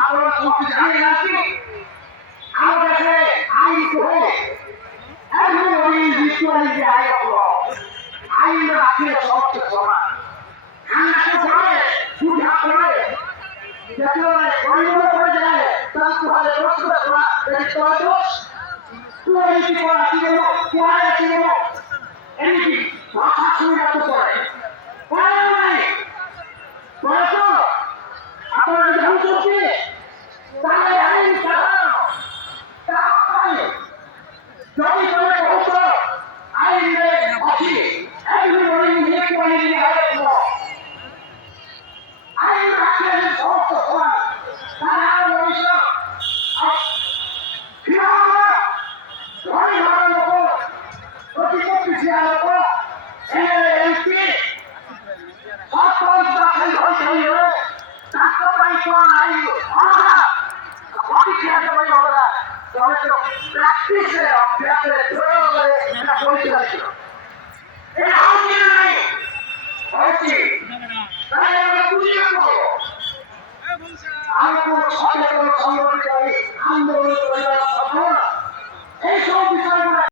আপনারা সমাজে জানিয়ে রাখি আমাদের দেশে আইন করে everybody is equal in the eye of law. আইন রাখলে সবচেয়ে সমান আমরা তো জানি যদি আপনারা জাতীয় আইন করে যায় তার কোথায় প্রশ্ন করা এটি তো কোয়ালিটি করা কি হলো কোয়ালিটি হলো এমনি ভাষা শুনে রাখতে পারে বয়স আপনারা যদি বুঝছি তাহলে আইন চালানো যদি করে কৌশ আইনে আছে everybody is equal in the eye of law. আইন রাখলে সমস্ত সমান তারা মনুষ্য ধনী ধরার লোক প্রতিপত্তি শেয়ার লোক এমপি সরপঞ্চ দাখিল হইতে হইলে তাকে পাই কোন আইন আমরা বাকি খেয়াল করি আমরা তবে তো প্র্যাকটিসে অভ্যাসে প্রয়োগে এটা পরিচালিত ছিল এটা হচ্ছে নাই হচ্ছে তাই আমরা বুঝিয়ে করবো আমরা সচেতন সংগঠন আন্দোলন